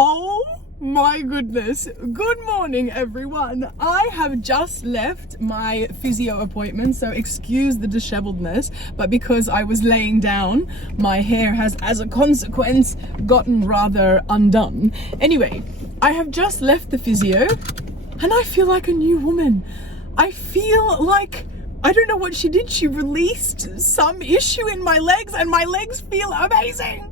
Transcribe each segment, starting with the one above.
Oh my goodness. Good morning, everyone. I have just left my physio appointment, so excuse the disheveledness, but because I was laying down, my hair has, as a consequence, gotten rather undone. Anyway, I have just left the physio and I feel like a new woman. I feel like, I don't know what she did. She released some issue in my legs and my legs feel amazing.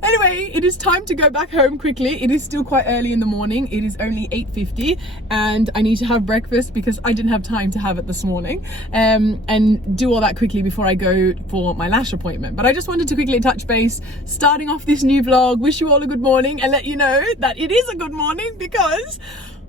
Anyway, it is time to go back home quickly. It is still quite early in the morning. It is only 8:50 and I need to have breakfast because I didn't have time to have it this morning, and do all that quickly before I go for my lash appointment. But I just wanted to quickly touch base, starting off this new vlog, wish you all a good morning and let you know that it is a good morning because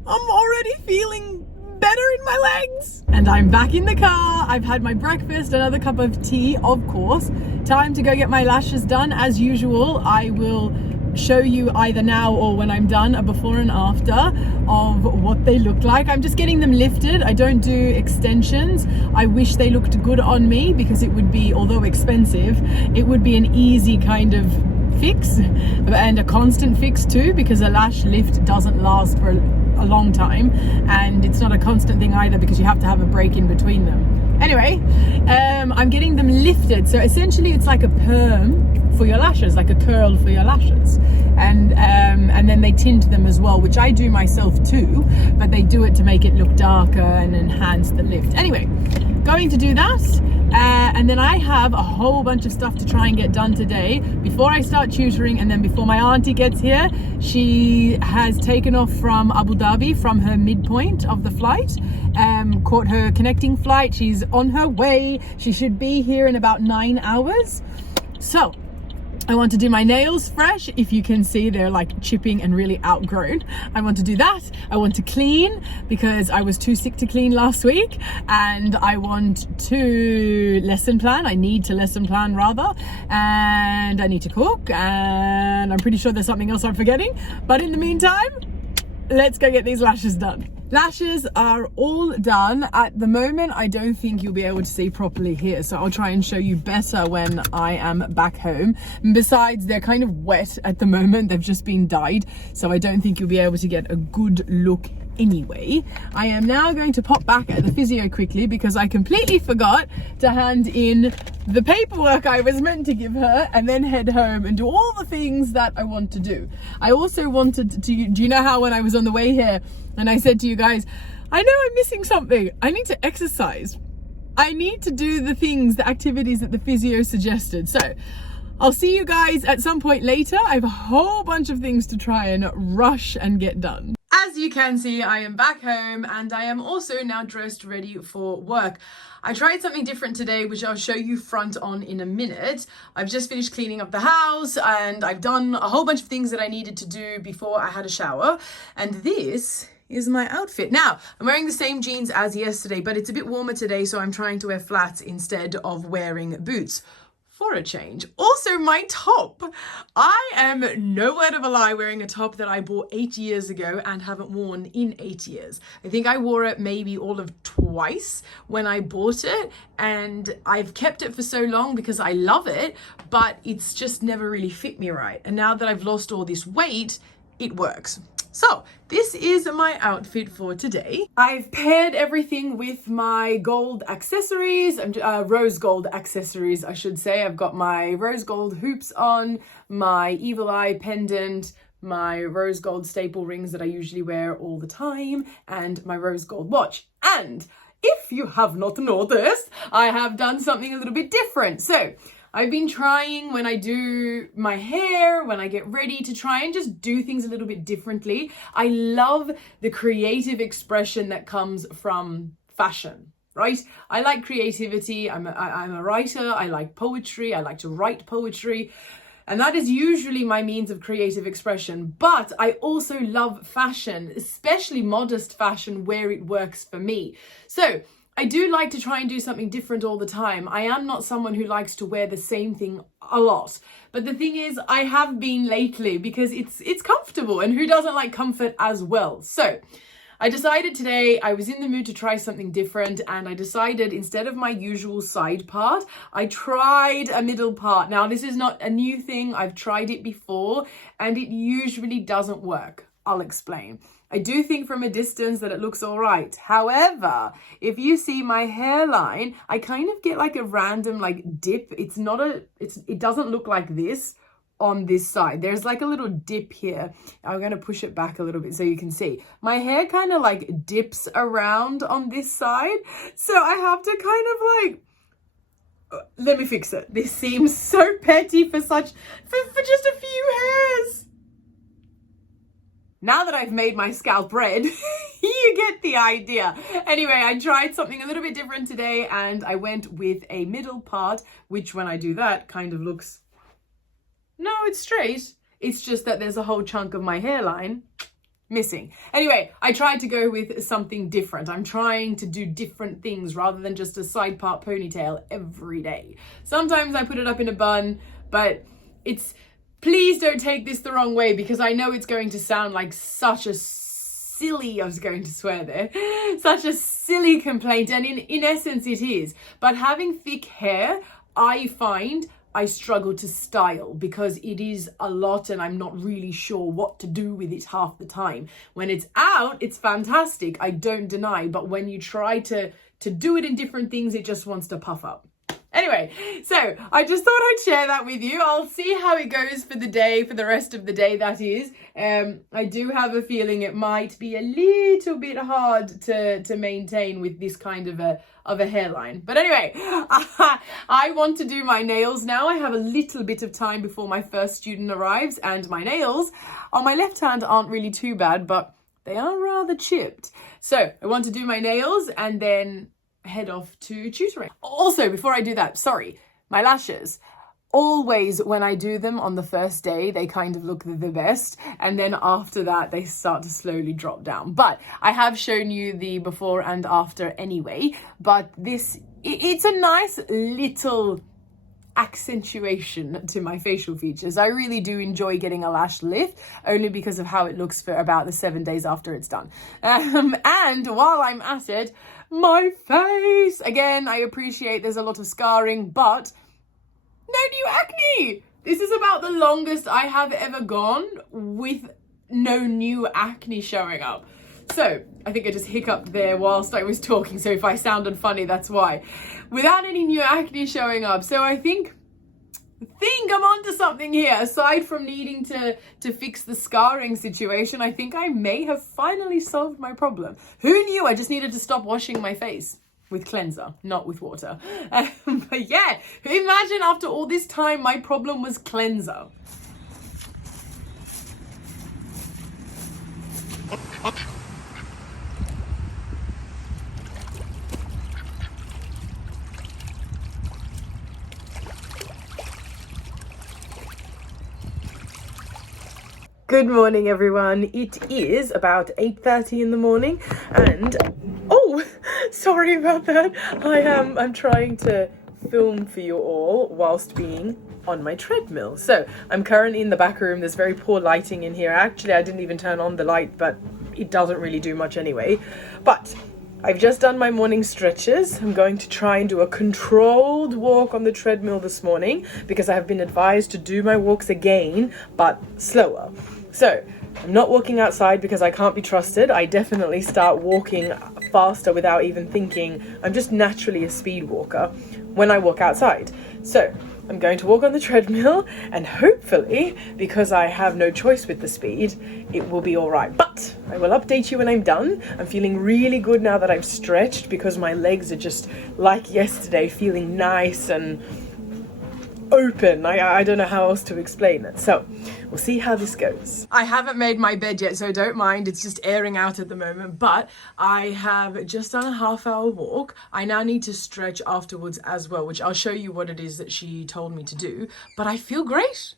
I'm already feeling better in my legs. And I'm back in the car. I've had my breakfast, another cup of tea, of course. Time to go get my lashes done. As usual, I will show you either now or when I'm done a before and after of what they look like. I'm just getting them lifted. I don't do extensions. I wish they looked good on me because it would be, although expensive, it would be an easy kind of fix and a constant fix too, because a lash lift doesn't last for a long time and it's not a constant thing either because you have to have a break in between them. Anyway, I'm getting them lifted, so essentially it's like a perm for your lashes, like a curl for your lashes, and then they tint them as well, which I do myself too, but they do it to make it look darker and enhance the lift. Anyway, going to do that, and then I have a whole bunch of stuff to try and get done today before I start tutoring, and then before my auntie gets here. She has taken off from Abu Dhabi, from her midpoint of the flight, caught her connecting flight. She's on her way. She should be here in about 9 hours. So I want to do my nails fresh. If you can see, they're like chipping and really outgrown. I want to do that. I want to clean because I was too sick to clean last week, and I want to lesson plan. I need to lesson plan rather, and I need to cook, and I'm pretty sure there's something else I'm forgetting. But in the meantime, let's go get these lashes done. Lashes are all done. At the moment, I don't think you'll be able to see properly here, so I'll try and show you better when I am back home. And besides, they're kind of wet at the moment. They've just been dyed, so I don't think you'll be able to get a good look anyway. I am now going to pop back at the physio quickly because I completely forgot to hand in the paperwork I was meant to give her, and then head home and do all the things that I want to do. I also wanted to, do you know how when I was on the way here and I said to you guys, I know I'm missing something. I need to exercise. I need to do the things, the activities that the physio suggested. So I'll see you guys at some point later. I have a whole bunch of things to try and rush and get done. As you can see, I am back home and I am also now dressed ready for work. I tried something different today, which I'll show you front on in a minute. I've just finished cleaning up the house and I've done a whole bunch of things that I needed to do before I had a shower. And this is my outfit. Now, I'm wearing the same jeans as yesterday, but it's a bit warmer today, so I'm trying to wear flats instead of wearing boots for a change. Also, my top. I am no word of a lie wearing a top that I bought 8 years ago and haven't worn in 8 years. I think I wore it maybe all of twice when I bought it, and I've kept it for so long because I love it, but it's just never really fit me right. And now that I've lost all this weight, it works. So this is my outfit for today. I've paired everything with my gold accessories, rose gold accessories, I should say. I've got my rose gold hoops on, my evil eye pendant, my rose gold staple rings that I usually wear all the time, and my rose gold watch. And if you have not noticed, I have done something a little bit different. So I've been trying, when I do my hair, when I get ready, to try and just do things a little bit differently. I love the creative expression that comes from fashion, right? I like creativity. I'm a writer. I like poetry. I like to write poetry. And that is usually my means of creative expression. But I also love fashion, especially modest fashion where it works for me. So I do like to try and do something different all the time. I am not someone who likes to wear the same thing a lot. But the thing is, I have been lately because it's comfortable, and who doesn't like comfort as well? So I decided today I was in the mood to try something different, and I decided instead of my usual side part, I tried a middle part. Now, this is not a new thing. I've tried it before and it usually doesn't work. I'll explain. I do think from a distance that it looks all right. However, if you see my hairline, I kind of get like a random like dip. It doesn't look like this on this side. There's like a little dip here. I'm going to push it back a little bit so you can see. My hair kind of like dips around on this side. So I have to kind of like, let me fix it. This seems so petty for just a few hairs. Now that I've made my scalp red, you get the idea. Anyway, I tried something a little bit different today and I went with a middle part, which when I do that kind of looks, no, it's straight. It's just that there's a whole chunk of my hairline missing. Anyway, I tried to go with something different. I'm trying to do different things rather than just a side part ponytail every day. Sometimes I put it up in a bun, but please don't take this the wrong way, because I know it's going to sound like such a silly, I was going to swear there, such a silly complaint, and in essence it is. But having thick hair, I find I struggle to style because it is a lot and I'm not really sure what to do with it half the time. When it's out, it's fantastic, I don't deny, but when you try to do it in different things, it just wants to puff up. Anyway, so I just thought I'd share that with you. I'll see how it goes for the day, for the rest of the day, that is. I do have a feeling it might be a little bit hard to maintain with this kind of a hairline. But anyway, I want to do my nails now. I have a little bit of time before my first student arrives, and my nails on my left hand aren't really too bad, but they are rather chipped. So I want to do my nails and then head off to tutoring. Also, before I do that, sorry, my lashes. Always when I do them on the first day, they kind of look the best, and then after that they start to slowly drop down. But I have shown you the before and after anyway, but it's a nice little accentuation to my facial features. I really do enjoy getting a lash lift, only because of how it looks for about the 7 days after it's done. And while I'm at it, my face, again, I appreciate there's a lot of scarring, but no new acne. This is about the longest I have ever gone with no new acne showing up. So I think I just hiccuped there whilst I was talking, so if I sounded funny, that's why. Without any new acne showing up. So I think I'm onto something here. Aside from needing to fix the scarring situation, I think I may have finally solved my problem. Who knew? I just needed to stop washing my face with cleanser, not with water. But yeah, imagine after all this time, my problem was cleanser. Good morning, everyone. It is about 8:30 in the morning, and oh, sorry about that. I'm trying to film for you all whilst being on my treadmill. So I'm currently in the back room. There's very poor lighting in here. Actually, I didn't even turn on the light, but it doesn't really do much anyway. But I've just done my morning stretches. I'm going to try and do a controlled walk on the treadmill this morning because I have been advised to do my walks again, but slower. So I'm not walking outside because I can't be trusted. I definitely start walking faster without even thinking. I'm just naturally a speed walker when I walk outside. So I'm going to walk on the treadmill, and hopefully, because I have no choice with the speed, it will be all right. But I will update you when I'm done. I'm feeling really good now that I've stretched because my legs are just like yesterday, feeling nice and open. I don't know how else to explain it. So we'll see how this goes. I haven't made my bed yet, so don't mind. It's just airing out at the moment, but I have just done a half-hour walk. I now need to stretch afterwards as well, which I'll show you what it is that she told me to do, but I feel great.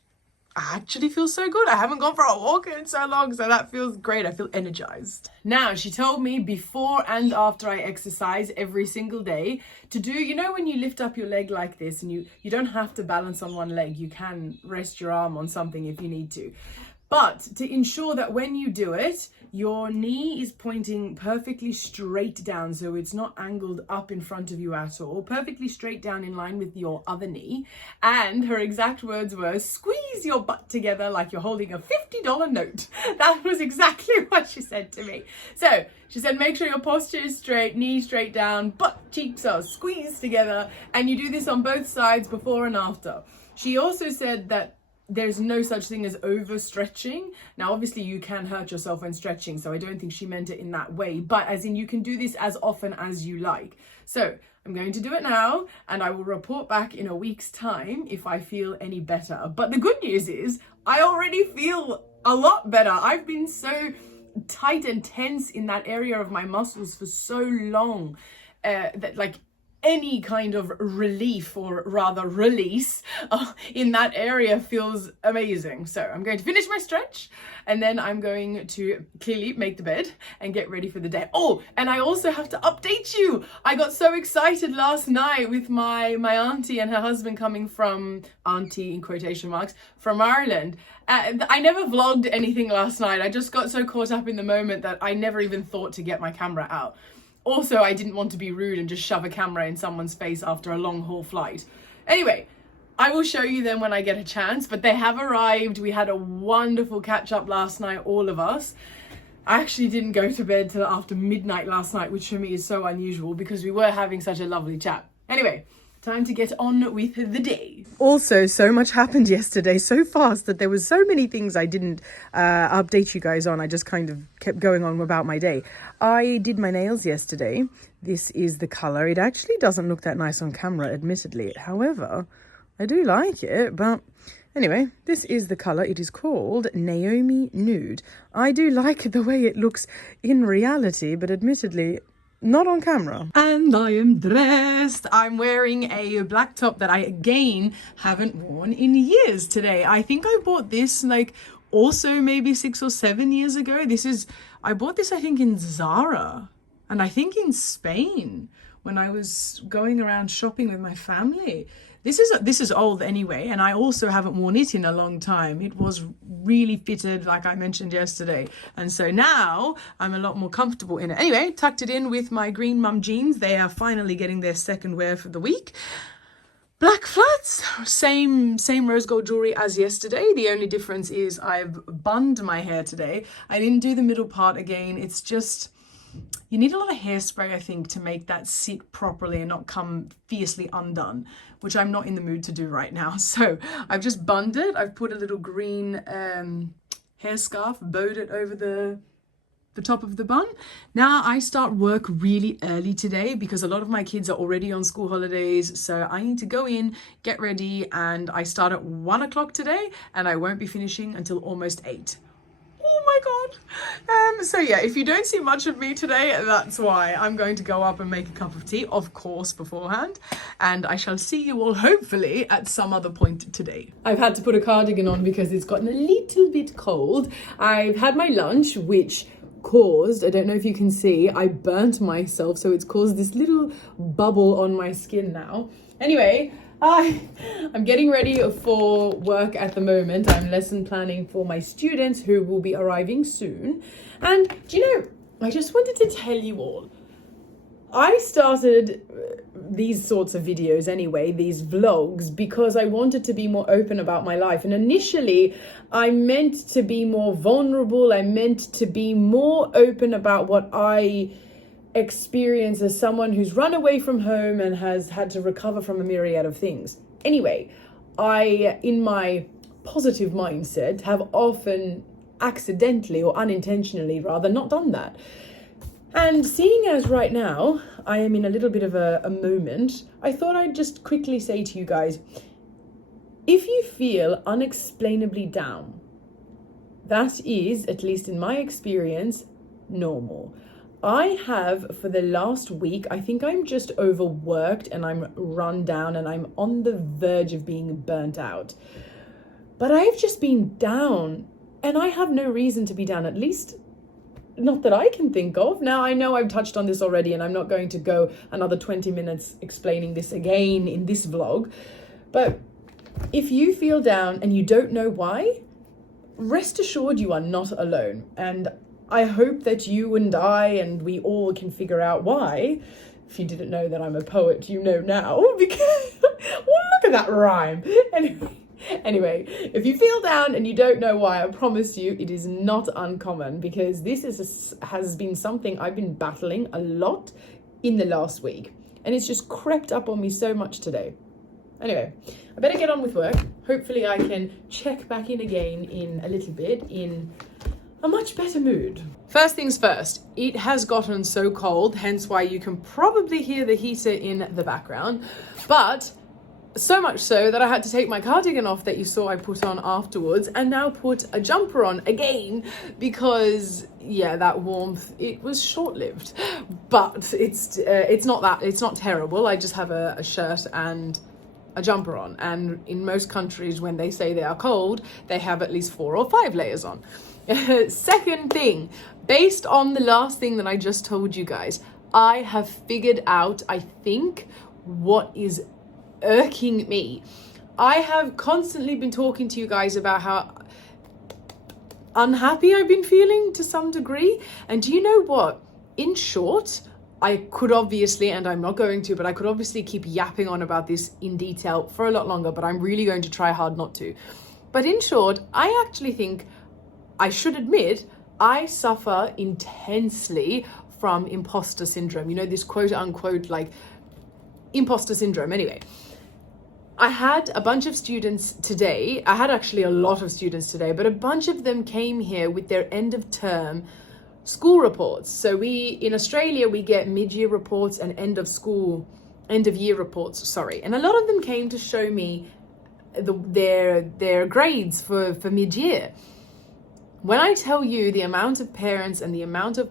I actually feel so good. I haven't gone for a walk in so long, so that feels great. I feel energized. Now, she told me before and after I exercise every single day to do, you know, when you lift up your leg like this and you don't have to balance on one leg, you can rest your arm on something if you need to. But to ensure that when you do it, your knee is pointing perfectly straight down, so it's not angled up in front of you at all, perfectly straight down in line with your other knee. And her exact words were, squeeze your butt together like you're holding a $50 note. That was exactly what she said to me. So she said, make sure your posture is straight, knee straight down, butt cheeks are squeezed together, and you do this on both sides before and after. She also said that there's no such thing as overstretching. Now, obviously you can hurt yourself when stretching, so I don't think she meant it in that way, but as in you can do this as often as you like. So I'm going to do it now, and I will report back in a week's time if I feel any better. But the good news is I already feel a lot better. I've been so tight and tense in that area of my muscles for so long that like any kind of relief, or rather release, in that area feels amazing. So I'm going to finish my stretch, and then I'm going to clearly make the bed and get ready for the day. Oh, and I also have to update you. I got so excited last night with my auntie and her husband coming from, auntie in quotation marks, from Ireland. I never vlogged anything last night. I just got so caught up in the moment that I never even thought to get my camera out. Also, I didn't want to be rude and just shove a camera in someone's face after a long haul flight. Anyway, I will show you them when I get a chance, but they have arrived. We had a wonderful catch up last night, all of us. I actually didn't go to bed till after midnight last night, which for me is so unusual because we were having such a lovely chat. Anyway, time to get on with the day. Also, so much happened yesterday so fast that there was so many things I didn't update you guys on. I just kind of kept going on about my day. I did my nails yesterday. This is the color. It actually doesn't look that nice on camera, admittedly. However, I do like it, but anyway, this is the color. It is called Naomi Nude. I do like the way it looks in reality, but admittedly, not on camera. And I am dressed. I'm wearing a black top that I again haven't worn in years today. I think I bought this like also maybe 6 or 7 years ago. I bought this I think in Zara, and I think in Spain when I was going around shopping with my family. This is old anyway, and I also haven't worn it in a long time. It was really fitted, like I mentioned yesterday. And so now I'm a lot more comfortable in it. Anyway, tucked it in with my green mum jeans. They are finally getting their second wear for the week. Black flats, same rose gold jewelry as yesterday. The only difference is I've bunned my hair today. I didn't do the middle part again. It's just, you need a lot of hairspray, I think, to make that sit properly and not come fiercely undone, which I'm not in the mood to do right now. So I've just bunned it. I've put a little green hair scarf, bowed it over the top of the bun. Now I start work really early today because a lot of my kids are already on school holidays. So I need to go in, get ready, and I start at 1 o'clock today, and I won't be finishing until almost 8. Oh my God. So yeah, if you don't see much of me today, that's why. I'm going to go up and make a cup of tea, of course, beforehand. And I shall see you all hopefully at some other point today. I've had to put a cardigan on because it's gotten a little bit cold. I've had my lunch, which caused, I don't know if you can see, I burnt myself. So it's caused this little bubble on my skin now. Anyway, I'm getting ready for work at the moment. I'm lesson planning for my students who will be arriving soon. And do you know, I just wanted to tell you all, I started these sorts of videos anyway, these vlogs, because I wanted to be more open about my life. And initially, I meant to be more vulnerable. I meant to be more open about what I experience as someone who's run away from home and has had to recover from a myriad of things. Anyway, I, in my positive mindset, have often accidentally or unintentionally rather not done that. And seeing as right now I am in a little bit of a moment, I thought I'd just quickly say to you guys, if you feel unexplainably down, that is, at least in my experience, normal. I have, for the last week, I think I'm just overworked and I'm run down and I'm on the verge of being burnt out. But I've just been down, and I have no reason to be down, at least not that I can think of. Now, I know I've touched on this already and I'm not going to go another 20 minutes explaining this again in this vlog. But if you feel down and you don't know why, rest assured you are not alone. And I hope that you and I and we all can figure out why. If you didn't know that I'm a poet, you know now, because well, look at that rhyme. Anyway, if you feel down and you don't know why, I promise you it is not uncommon, because this has been something I've been battling a lot in the last week, and it's just crept up on me so much today. Anyway, I better get on with work. Hopefully I can check back in again in a little bit in a much better mood. First things first, it has gotten so cold, hence why you can probably hear the heater in the background, but so much so that I had to take my cardigan off that you saw I put on afterwards, and now put a jumper on again, because yeah, that warmth, it was short-lived. But it's not terrible. I just have a shirt and a jumper on, and in most countries when they say they are cold, they have at least 4 or 5 layers on. Second thing, based on the last thing that I just told you guys, I have figured out, I think, what is irking me. I have constantly been talking to you guys about how unhappy I've been feeling to some degree, and do you know what? In short, I could obviously, and I'm not going to, but I could obviously keep yapping on about this in detail for a lot longer, but I'm really going to try hard not to. But in short, I actually think I should admit I suffer intensely from imposter syndrome. You know, this quote unquote like imposter syndrome. Anyway, I had a bunch of students today. I had actually a lot of students today, but a bunch of them came here with their end of term school reports. So in Australia, we get mid-year reports and end of year reports, sorry. And a lot of them came to show me their grades for mid-year. When I tell you the amount of parents and the amount of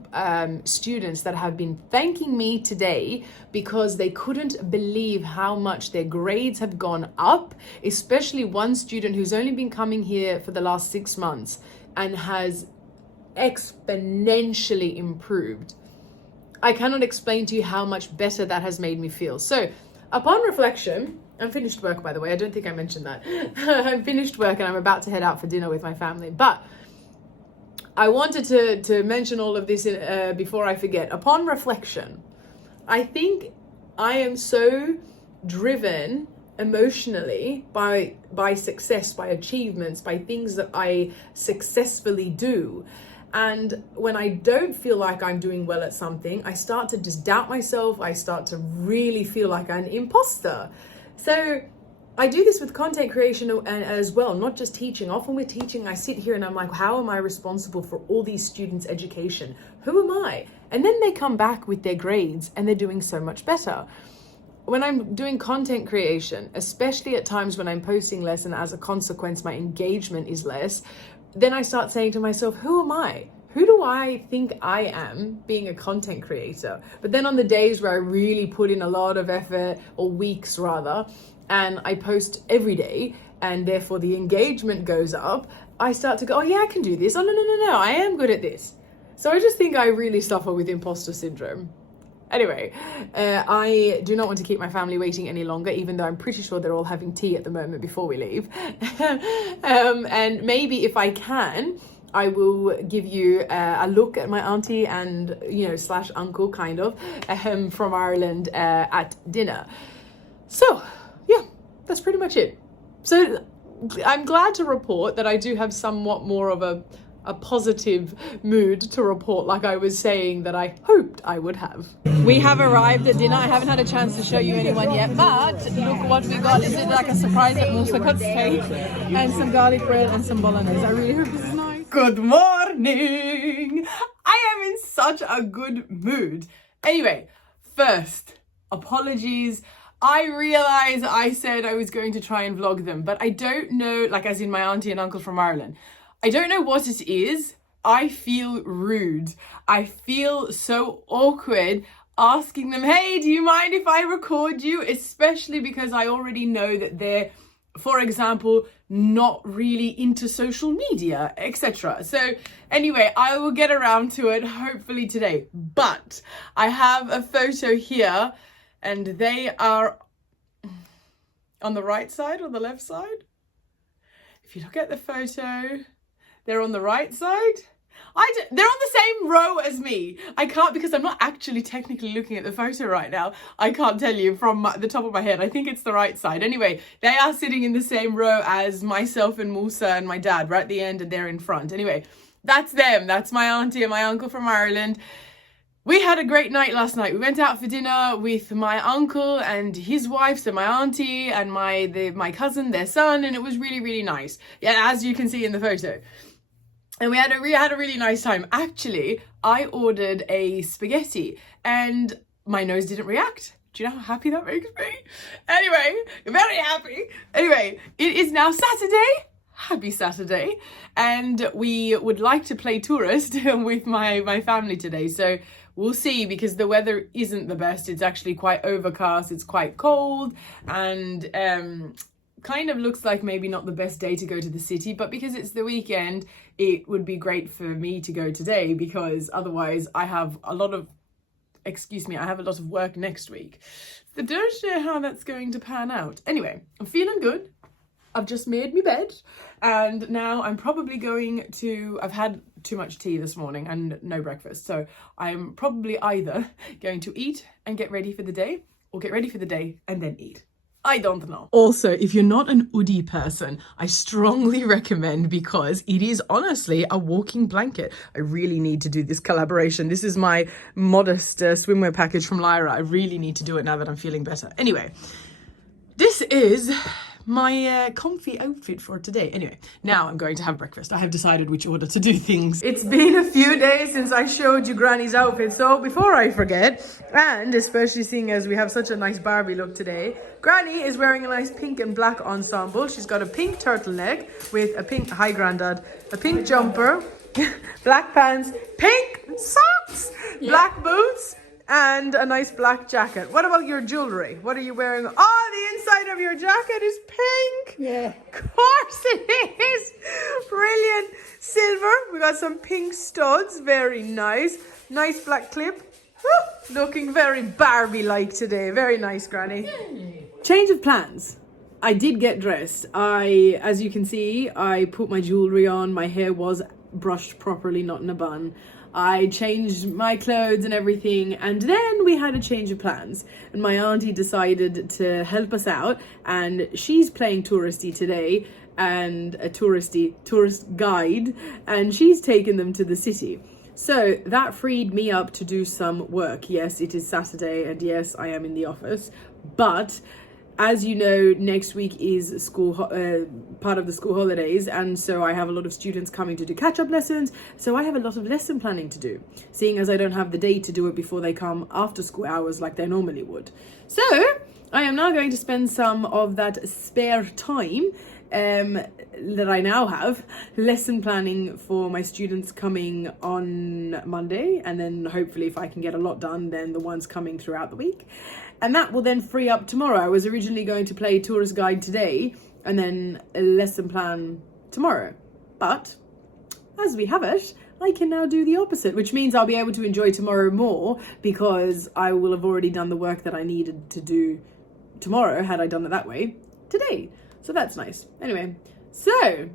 students that have been thanking me today because they couldn't believe how much their grades have gone up, especially one student who's only been coming here for the last 6 months and has exponentially improved. I cannot explain to you how much better that has made me feel. So upon reflection, I'm finished work, by the way. I don't think I mentioned that. I'm finished work and I'm about to head out for dinner with my family. But I wanted to mention all of this before I forget. Upon reflection, I think I am so driven emotionally by success, by achievements, by things that I successfully do. And when I don't feel like I'm doing well at something, I start to just doubt myself. I start to really feel like I'm an imposter. So I do this with content creation as well, not just teaching. Often with teaching, I sit here and I'm like, how am I responsible for all these students' education? Who am I? And then they come back with their grades and they're doing so much better. When I'm doing content creation, especially at times when I'm posting less and as a consequence, my engagement is less, then I start saying to myself, who am I? Who do I think I am being a content creator? But then on the days where I really put in a lot of effort, or weeks rather, and I post every day, and therefore the engagement goes up, I start to go, oh yeah, I can do this. Oh no, I am good at this. So I just think I really suffer with imposter syndrome. Anyway, I do not want to keep my family waiting any longer, even though I'm pretty sure they're all having tea at the moment before we leave. And maybe if I can, I will give you a look at my auntie and, slash uncle kind of, from Ireland at dinner. So yeah, that's pretty much it. So I'm glad to report that I do have somewhat more of a positive mood to report, like I was saying that I hoped I would have. We have arrived at dinner. I haven't had a chance to show you anyone yet, but look what we got. Is it like a surprise? I've also got steak and some garlic bread and some bolognese. I really hope this is nice. Good morning! I am in such a good mood. Anyway, first, apologies. I realize I said I was going to try and vlog them, but I don't know, like as in my auntie and uncle from Ireland. I don't know what it is. I feel rude. I feel so awkward asking them, hey, do you mind if I record you? Especially because I already know that they're, for example, not really into social media, etc. So anyway, I will get around to it hopefully today. But I have a photo here and they are on the right side or the left side. If you look at the photo, They're on the right side. They're on the same row as me. I can't, because I'm not actually technically looking at the photo right now. I can't tell you from the top of my head. I think it's the right side. Anyway, they are sitting in the same row as myself and Musa and my dad, right at the end, and they're in front. Anyway, that's them. That's my auntie and my uncle from Ireland. We had a great night last night. We went out for dinner with my uncle and his wife, so my auntie and my cousin, their son, and it was really, really nice. Yeah, as you can see in the photo. And we had a really nice time. Actually, I ordered a spaghetti and my nose didn't react. Do you know how happy that makes me? Anyway, very happy. Anyway, it is now Saturday. Happy Saturday. And we would like to play tourist with my family today. So we'll see, because the weather isn't the best. It's actually quite overcast. It's quite cold and kind of looks like maybe not the best day to go to the city, but because it's the weekend, it would be great for me to go today, because otherwise I have a lot of work next week. So don't know how that's going to pan out. Anyway, I'm feeling good. I've just made me bed and now I'm probably I've had too much tea this morning and no breakfast. So I'm probably either going to eat and get ready for the day, or get ready for the day and then eat. I don't know. Also, if you're not an hoodie person, I strongly recommend, because it is honestly a walking blanket. I really need to do this collaboration. This is my modest swimwear package from Lyra. I really need to do it now that I'm feeling better. Anyway, this is my comfy outfit for today. Anyway, now I'm going to have breakfast. I have decided which order to do things. It's been a few days since I showed you Granny's outfit, so before I forget, and especially seeing as we have such a nice Barbie look today, Granny is wearing a nice pink and black ensemble. She's got a pink turtleneck with a pink, hi Grandad, a pink jumper, black pants, pink socks, black boots, and a nice black jacket. What about your jewelry? What are you wearing? Oh, the inside of your jacket is pink. Yeah. Of course it is. Brilliant. Silver. We got some pink studs. Very nice. Nice black clip. Woo! Looking very Barbie-like today. Very nice, Granny. Change of plans. I did get dressed. As you can see, I put my jewelry on. My hair was brushed properly, not in a bun. I changed my clothes and everything, and then we had a change of plans, and my auntie decided to help us out, and she's playing touristy today, and a tourist guide, and she's taken them to the city. So that freed me up to do some work. Yes, it is Saturday, and yes, I am in the office, but as you know, next week is part of the school holidays, and so I have a lot of students coming to do catch-up lessons, so I have a lot of lesson planning to do, seeing as I don't have the day to do it before they come after school hours like they normally would. So I am now going to spend some of that spare time that I now have lesson planning for my students coming on Monday, and then hopefully if I can get a lot done, then the ones coming throughout the week. And that will then free up tomorrow. I was originally going to play tourist guide today and then a lesson plan tomorrow. But as we have it, I can now do the opposite, which means I'll be able to enjoy tomorrow more, because I will have already done the work that I needed to do tomorrow, had I done it that way, today. So that's nice. Anyway, so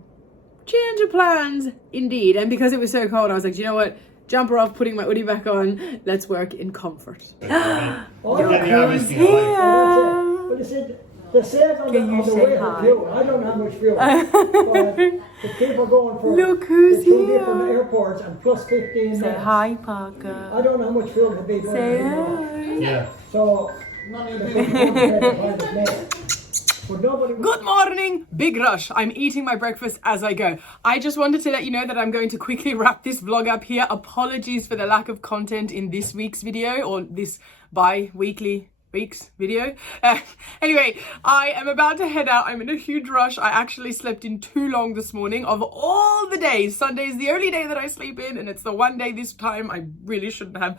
change of plans indeed. And because it was so cold, I was like, you know what? Jumper off, putting my hoodie back on. Let's work in comfort. Who's here? They said on the way to fuel. I don't know how much fuel. But the people going for look who's the two here. different airports and plus 15 Say minutes. hi, Parker. I don't know how much fuel the people Say hi. Yeah. So none of them. Good morning, big rush. I'm eating my breakfast as I go. I just wanted to let you know that I'm going to quickly wrap this vlog up here. Apologies for the lack of content in this week's video, or this bi-weekly week's video. Anyway, I am about to head out. I'm in a huge rush. I actually slept in too long this morning. Of all the days, Sunday is the only day that I sleep in, and it's the one day this time I really shouldn't have.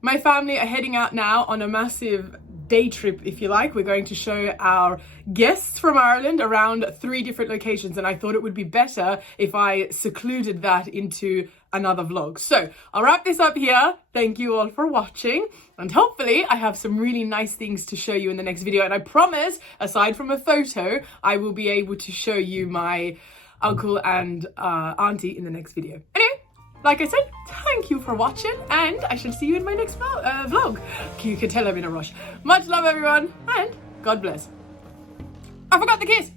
My family are heading out now on a massive day trip, if you like. We're going to show our guests from Ireland around 3 different locations, and I thought it would be better if I secluded that into another vlog. So I'll wrap this up here. Thank you all for watching, and hopefully I have some really nice things to show you in the next video. And I promise, aside from a photo, I will be able to show you my uncle and auntie in the next video. Anyway, like I said, thank you for watching, and I shall see you in my next vlog. You can tell I'm in a rush. Much love, everyone, and God bless. I forgot the kiss.